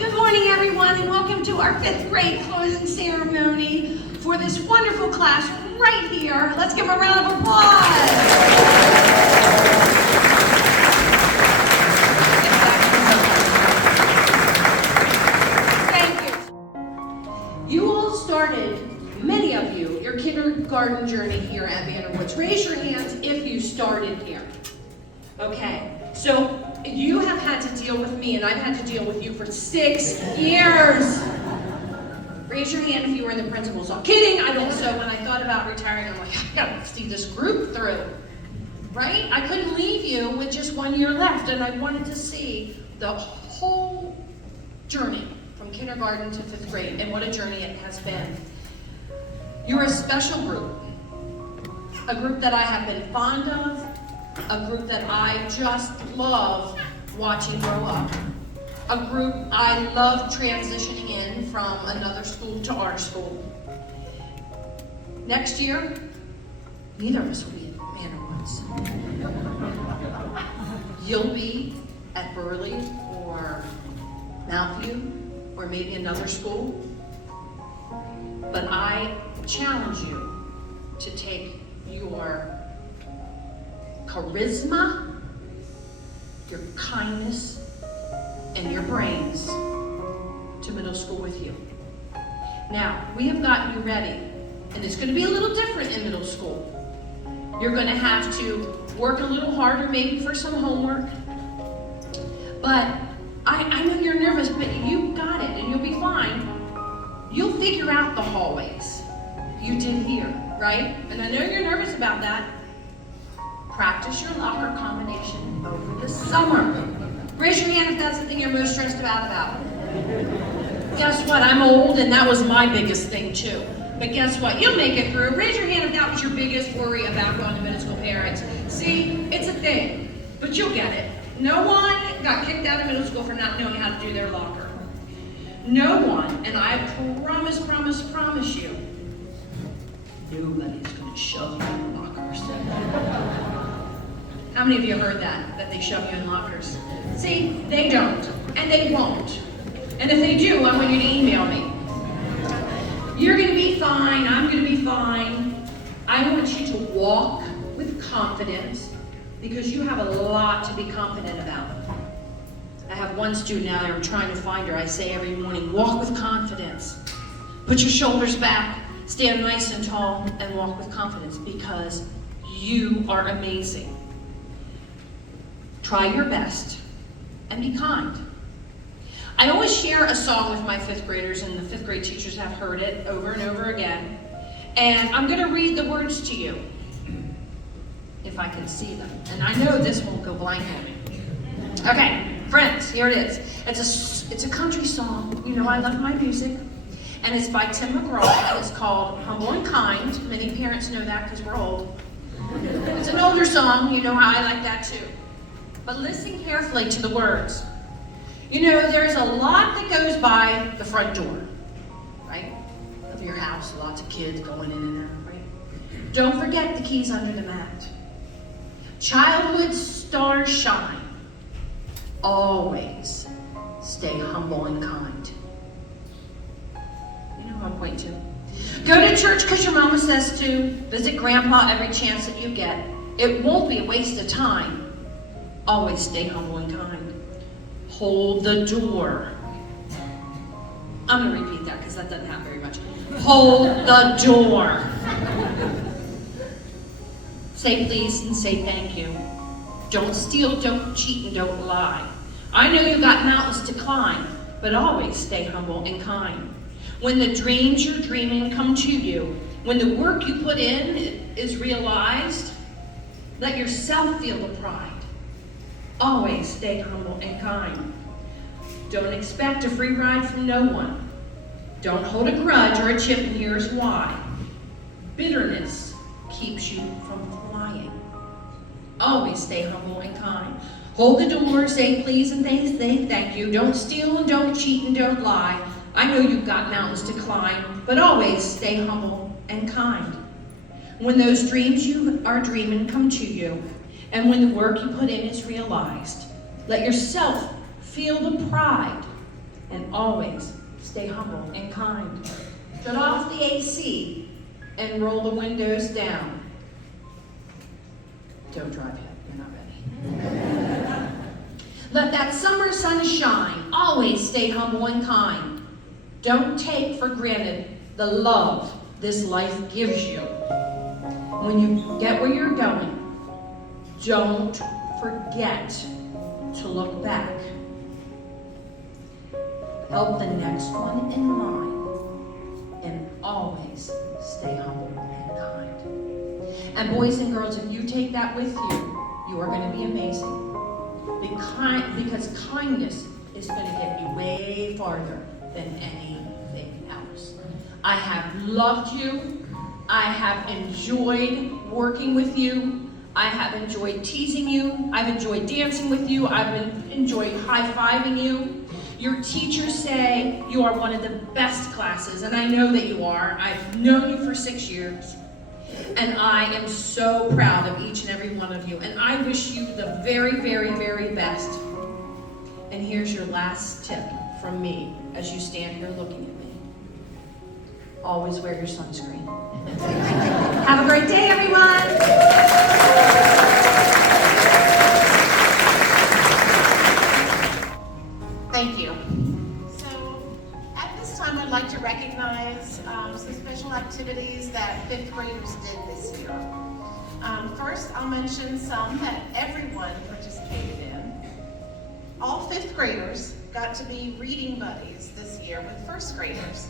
Good morning, everyone, and welcome to our 5th grade closing ceremony for this wonderful class right here. Let's give them a round of applause. Thank you. You all started, many of you, your kindergarten journey here at Manor. Raise your hands if you started here. Okay, so you have had to deal with me, and I've had to deal with you for 6 years. Raise your hand if you were in the principal's office. Kidding, I don't. So when I thought about retiring, I'm like, I gotta see this group through, right? I couldn't leave you with just 1 year left, and I wanted to see the whole journey from kindergarten to 5th grade, and what a journey it has been. You're a special group, a group that I have been fond of, a group that I just love watching grow up, a group I love transitioning in from another school to our school. Next year, neither of us will be at Manor Woods. You'll be at Burley or Mount View or maybe another school, but I challenge you to take your charisma, your kindness, and your brains to middle school with you. Now, we have gotten you ready, and it's going to be a little different in middle school. You're going to have to work a little harder, maybe for some homework, but I know you're nervous, but you got it, and you'll be fine. You'll figure out the hallways. You did here, right? And I know you're nervous about that. Practice your locker combination over the summer. Raise your hand if that's the thing you're most stressed about. Guess what? I'm old, and that was my biggest thing too. But guess what? You'll make it through. Raise your hand if that was your biggest worry about going to middle school, parents. See, it's a thing, but you'll get it. No one got kicked out of middle school for not knowing how to do their locker. No one, and I promise you, nobody's going to shove you in lockers. How many of you heard that they shove you in lockers? See, they don't, and they won't. And if they do, I want you to email me. You're going to be fine, I'm going to be fine. I want you to walk with confidence because you have a lot to be confident about. I have one student now, I'm trying to find her. I say every morning, walk with confidence. Put your shoulders back, stand nice and tall, and walk with confidence because you are amazing. Try your best and be kind. I always share a song with my 5th graders, and the 5th grade teachers have heard it over and over again. And I'm going to read the words to you, if I can see them. And I know this won't go blank on me. Okay, friends, here it is. It's a country song. You know I love my music. And it's by Tim McGraw, and it's called Humble and Kind. Many parents know that because we're old. It's an older song, you know how I like that too. But listen carefully to the words. You know, there's a lot that goes by the front door, right? Of your house, lots of kids going in and out, right? Don't forget the keys under the mat. Childhood's stars shine. Always stay humble and kind. You know who I'm pointing to. Go to church because your mama says to. Visit grandpa every chance that you get. It won't be a waste of time. Always stay humble and kind. Hold the door. I'm going to repeat that because that doesn't happen very much. Hold the door. Say please and say thank you. Don't steal, don't cheat, and don't lie. I know you've got mountains to climb, but always stay humble and kind. When the dreams you're dreaming come to you, when the work you put in is realized, let yourself feel the pride. Always stay humble and kind. Don't expect a free ride from no one. Don't hold a grudge or a chip, and here's why. Bitterness keeps you from flying. Always stay humble and kind. Hold the door, say please and say thank you. Don't steal and don't cheat and don't lie. I know you've got mountains to climb, but always stay humble and kind. When those dreams you are dreaming come to you, and when the work you put in is realized, let yourself feel the pride. and always stay humble and kind. Shut off the AC and roll the windows down. Don't drive yet, you're not ready. Let that summer sun shine. Always stay humble and kind. Don't take for granted the love this life gives you. When you get where you're going, don't forget to look back. Help the next one in line, and always stay humble and kind. And boys and girls, if you take that with you, you are going to be amazing. Because kindness is going to get you way farther than anything else. I have loved you. I have enjoyed working with you. I have enjoyed teasing you. I've enjoyed dancing with you. I've enjoyed high-fiving you. Your teachers say you are one of the best classes, and I know that you are. I've known you for 6 years, and I am so proud of each and every one of you, and I wish you the very, very, very best. And here's your last tip from me as you stand here looking at me. Always wear your sunscreen. Have a great day, everyone! Thank you. So at this time, I'd like to recognize some special activities that 5th graders did this year. First, I'll mention some that everyone participated in. All 5th graders got to be reading buddies this year with 1st graders.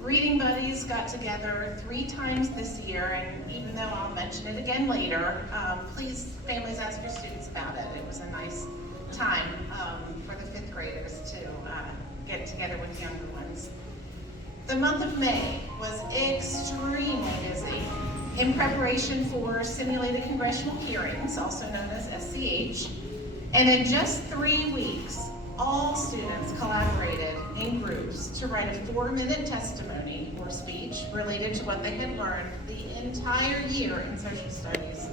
Reading buddies got together 3 times this year, and even though I'll mention it again later, please, families, ask your students about it. It was a nice time for the 5th graders to get together with younger ones. The month of May was extremely busy in preparation for simulated congressional hearings, also known as SCH, and in just 3 weeks, all students collaborated in groups to write a 4-minute testimony or speech related to what they had learned the entire year in social studies.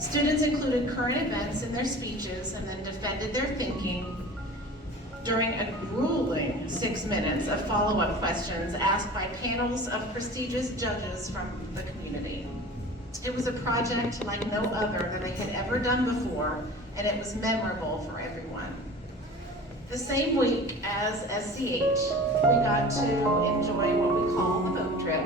Students included current events in their speeches and then defended their thinking during a grueling 6 minutes of follow-up questions asked by panels of prestigious judges from the community. It was a project like no other that they had ever done before, and it was memorable for everyone. The same week as SCH, we got to enjoy what we call the boat trip.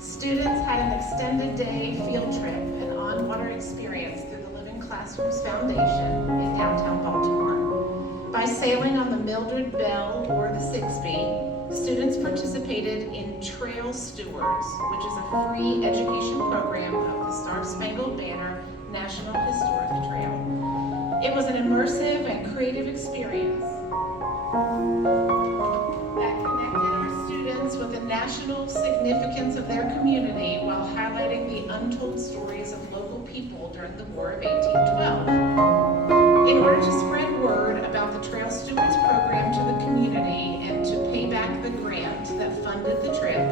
Students had an extended day field trip and on-water experience through the Living Classrooms Foundation in downtown Baltimore. By sailing on the Mildred Bell or the Sigsbee, students participated in Trail Stewards, which is a free education program of the Star-Spangled Banner National Historic Trail. It was an immersive and creative experience that connected our students with the national significance of their community while highlighting the untold stories of local people during the War of 1812. In order to spread word about the Trail Stewards program to the community and to pay back the grant that funded the trip,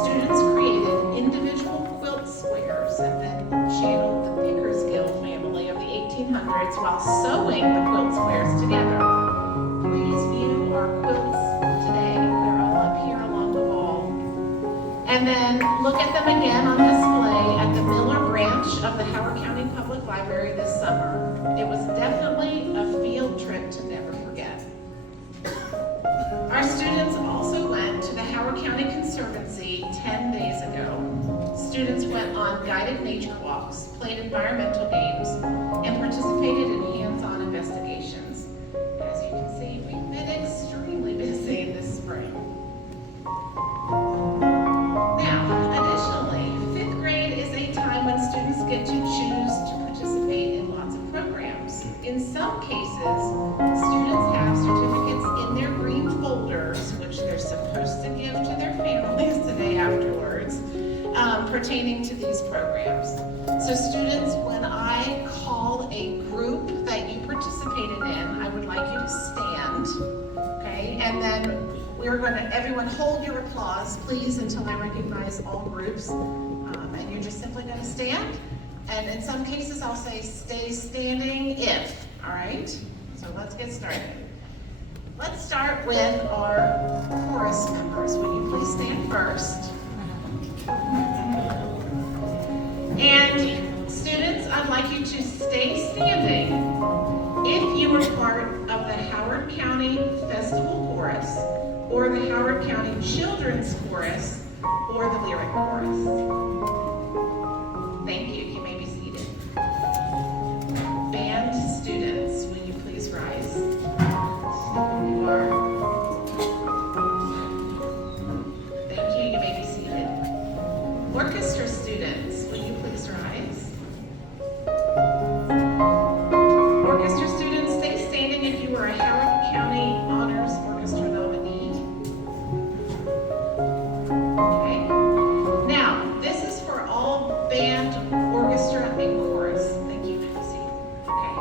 students created individual quilt squares and then channeled the Pickersgill family of the 1800s while sewing the quilt squares together. Please view our quilts today. They're all up here along the wall. And then look at them again on display at the Miller branch of the Howard County Public Library this summer. It was definitely a field trip to never forget. Our students also went to the Howard County Conservancy 10 days ago. Students went on guided nature walks, played environmental games, and participated in hands-on investigations. As you can see, we've been extremely busy this spring. Now, additionally, 5th grade is a time when students get to choose to participate in lots of programs. In some cases, students have certificates in their green folders, which they're supposed to give to their families the day afterwards, pertaining to these programs. So students, when I call a group that you participated in, I would like you to stand, okay? And then we're going to, everyone hold your applause, please, until I recognize all groups. And you're just simply going to stand. And in some cases, I'll say stay standing if, all right? So let's get started. let's start with our chorus members. Will you please stand first? And students, I'd like you to stay standing if you were part of the Howard County Festival Chorus or the Howard County Children's Chorus or the Lyric Chorus. Thank you. You may be seated. Band students, will you please rise? You are. Thank you. You may be seated. Orchestra students, will you please rise? Orchestra students, stay standing if you were a Howard County Honors Orchestra nominee. Okay. Now, this is for all band, orchestra, and chorus. Thank you, Nancy. Okay.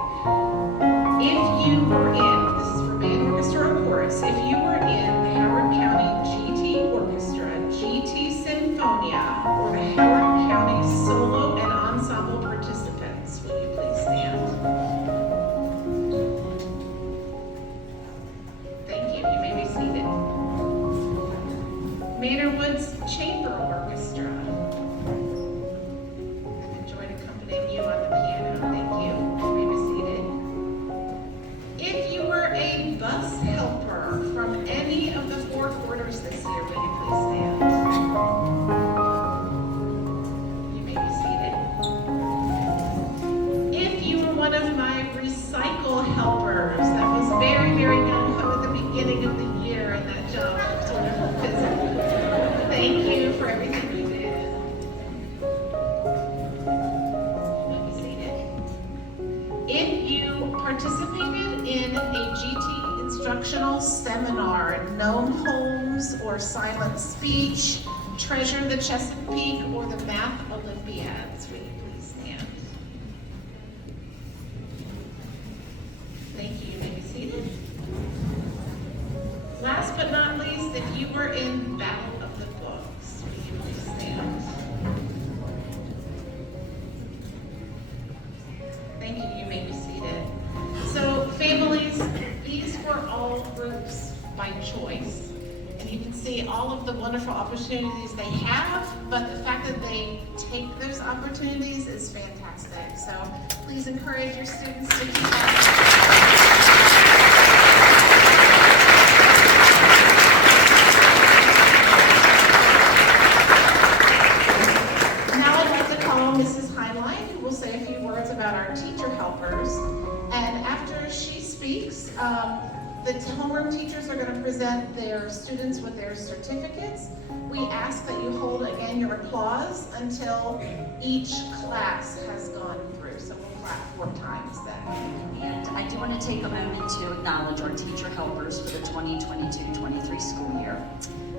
If you were in, this is for band, orchestra, or chorus, if you were in the Howard County GT Orchestra, GT Sinfonia, or the Howard County Solo and Ensemble participants, will you please stand? Thank you. You may be seated. Manor Chamber Orchestra. I've enjoyed accompanying you on the piano. Thank you. You may be seated. If you were a bus helper from any of the 4 quarters this year, will you please stand? You may be seated. If you were one of my recycle helpers, that was very, very gung-ho at the beginning of the year, and that job was sort of busy. Thank you for everything you did. You may be seated. If you participated in a GT instructional seminar, Gnome Homes or Silent Speech, Treasure the Chesapeake, or the Math Olympiads, will you please stand? Thank you. You may be seated. Last but not least, if you were in Battle of the Books, will you please stand? Thank you. You may be seated. So, families, these were all groups by choice. And you can see all of the wonderful opportunities they have, but the fact that they take those opportunities is fantastic. So please encourage your students to keep up. Now I'd like to call Mrs. Heinlein, who will say a few words about our teacher helpers. And after she speaks, the homeroom teachers are going to present their students with their certificates. We ask that you hold again your applause until each class has gone through. So we'll clap 4 times then. And I do want to take a moment to acknowledge our teacher helpers for the 2022-23 school year.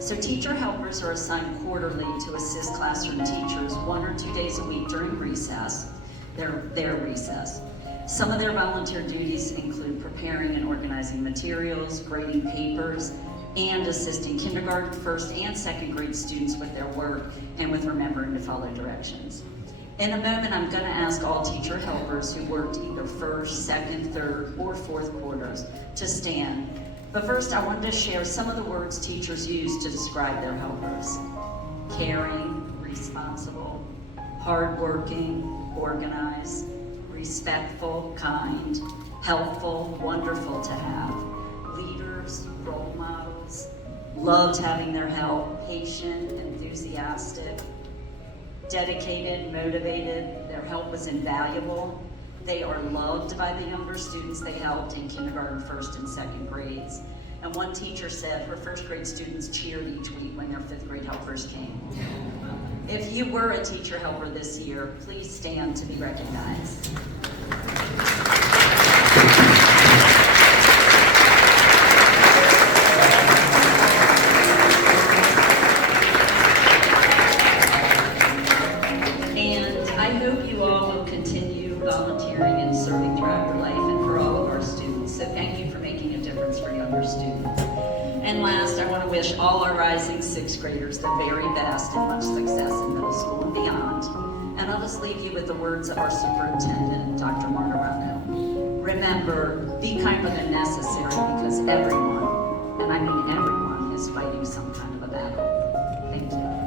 So teacher helpers are assigned quarterly to assist classroom teachers 1 or 2 days a week during recess, their recess. Some of their volunteer duties include preparing and organizing materials, grading papers, and assisting kindergarten, first, and second grade students with their work and with remembering to follow directions. In a moment, I'm going to ask all teacher helpers who worked either first, second, third, or fourth quarters to stand. But first, I wanted to share some of the words teachers use to describe their helpers. Caring, responsible, hardworking, organized, respectful, kind, helpful, wonderful to have, leaders, role models, loved having their help, patient, enthusiastic, dedicated, motivated, their help was invaluable. They are loved by the younger students they helped in kindergarten, first, and second grades. And one teacher said her first grade students cheered each week when their 5th grade helpers came. If you were a teacher helper this year, please stand to be recognized. And I hope you all will continue volunteering and serving throughout your life and for all of our students. So thank you for making a difference for younger students. And last, I want to wish all our rising 6th graders the very best and much success in middle school and beyond. And I'll just leave you with the words of our superintendent, Dr. Manor. Remember, be kinder than necessary because everyone and I mean everyone, is fighting some kind of a battle. Thank you.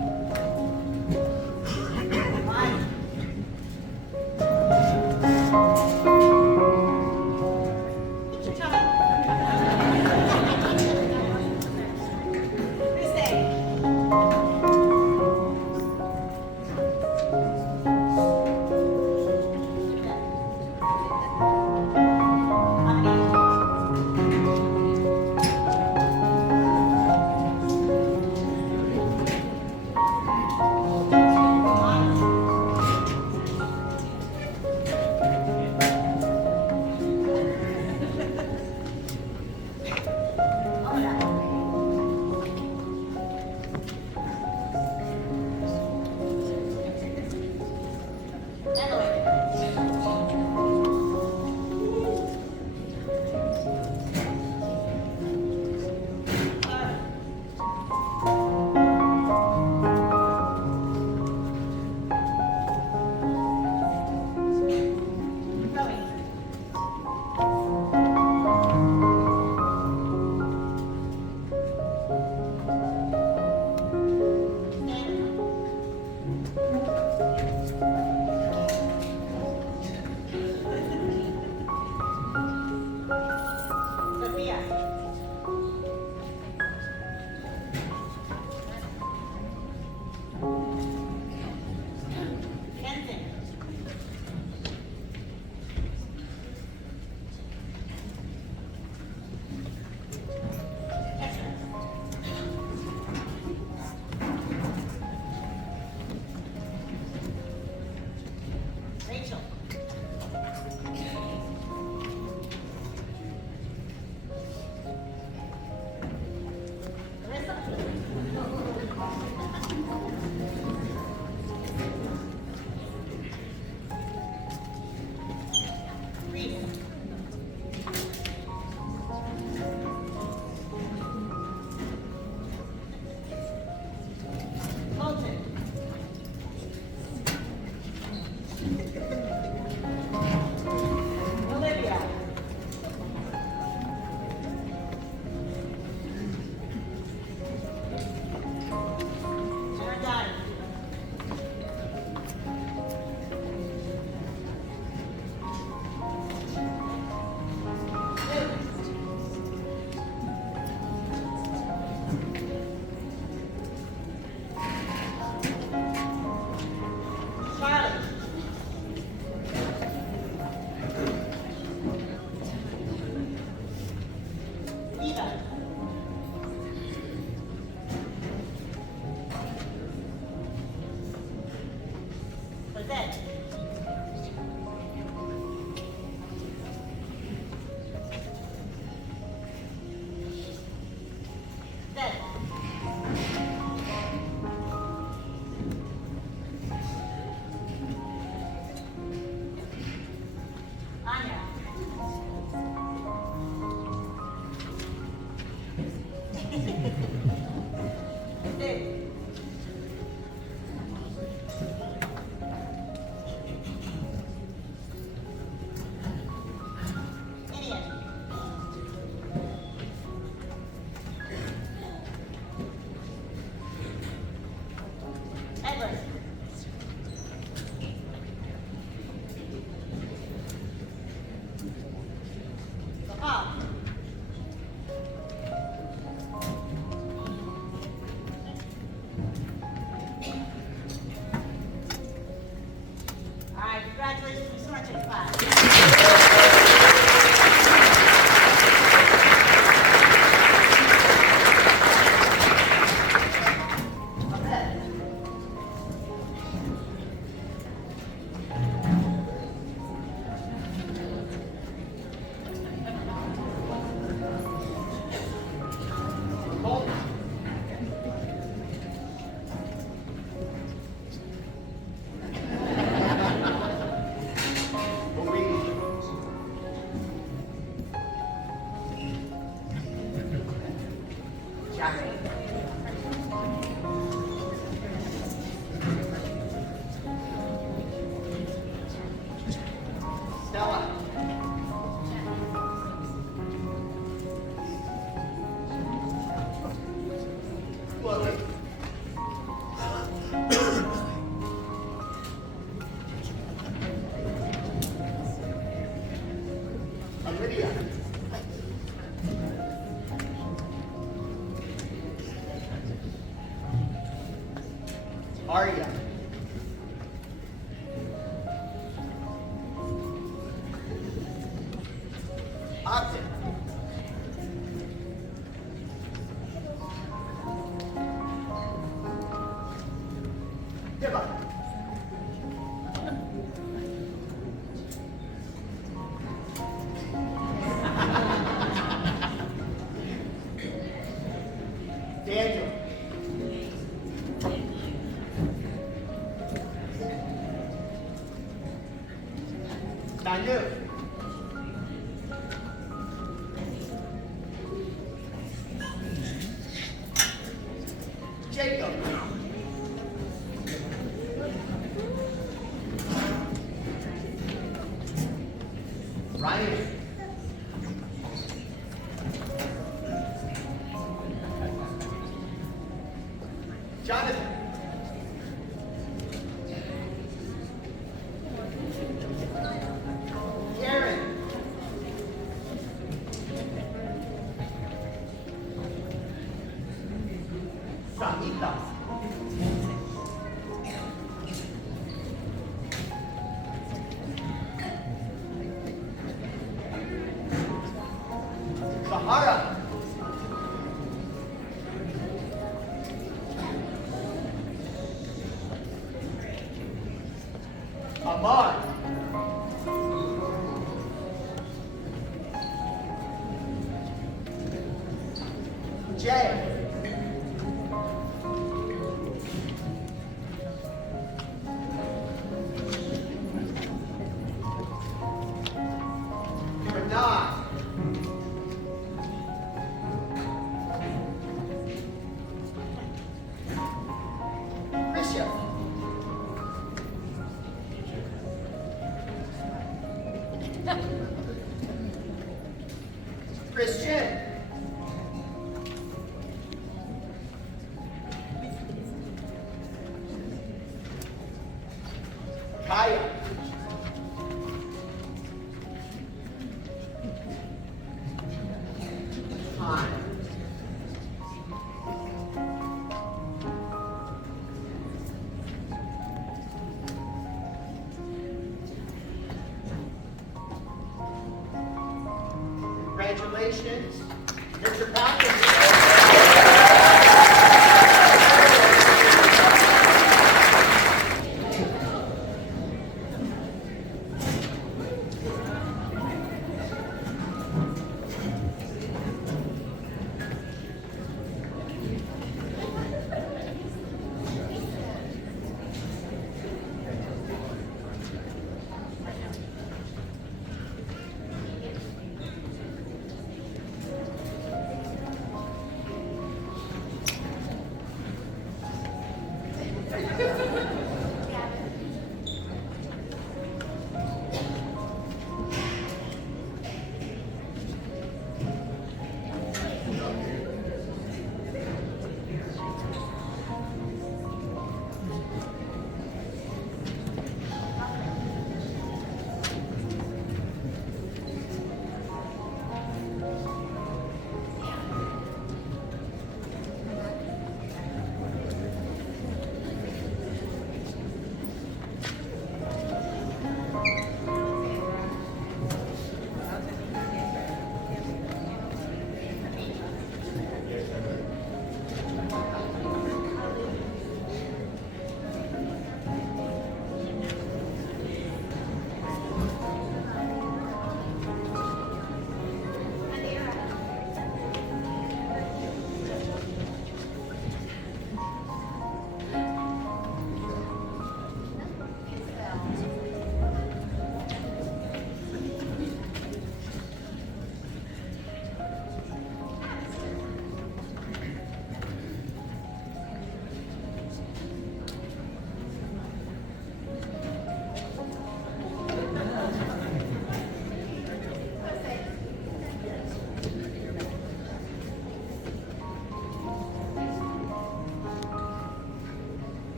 We Arya. Ogden. Dibba. Daniel. Manu. Jacob. Ryan. Jonathan. Karen. Samita. Sahara. Amar. Jay. Renard. Risha. Christian. Kaya. Han. Congratulations, Mr. Patrick.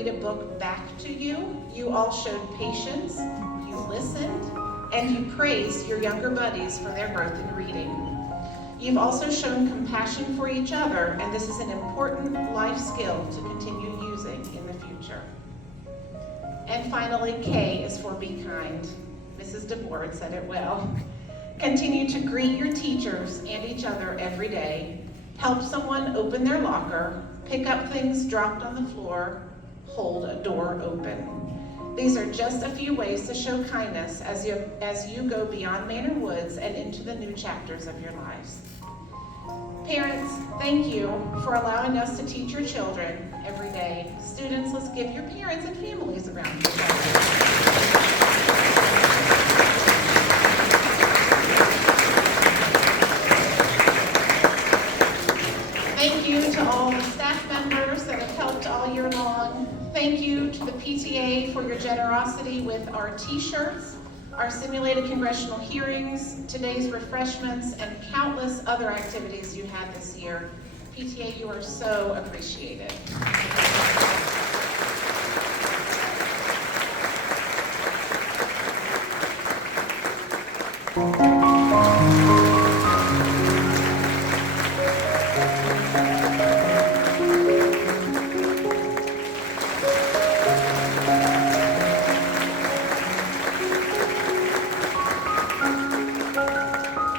read a book back to you. You all showed patience, you listened, and you praised your younger buddies for their growth in reading. You've also shown compassion for each other, and this is an important life skill to continue using in the future. And finally, K is for be kind. Mrs. DeBoard said it well. Continue to greet your teachers and each other every day. Help someone open their locker, pick up things dropped on the floor, hold a door open. These are just a few ways to show kindness as you go beyond Manor Woods and into the new chapters of your lives. Parents, thank you for allowing us to teach your children every day. Students, let's give your parents and families a round of applause. Thank you to all the staff members that have helped all year long. Thank you to the PTA for your generosity with our t-shirts, our simulated congressional hearings, today's refreshments, and countless other activities you had this year. PTA, you are so appreciated.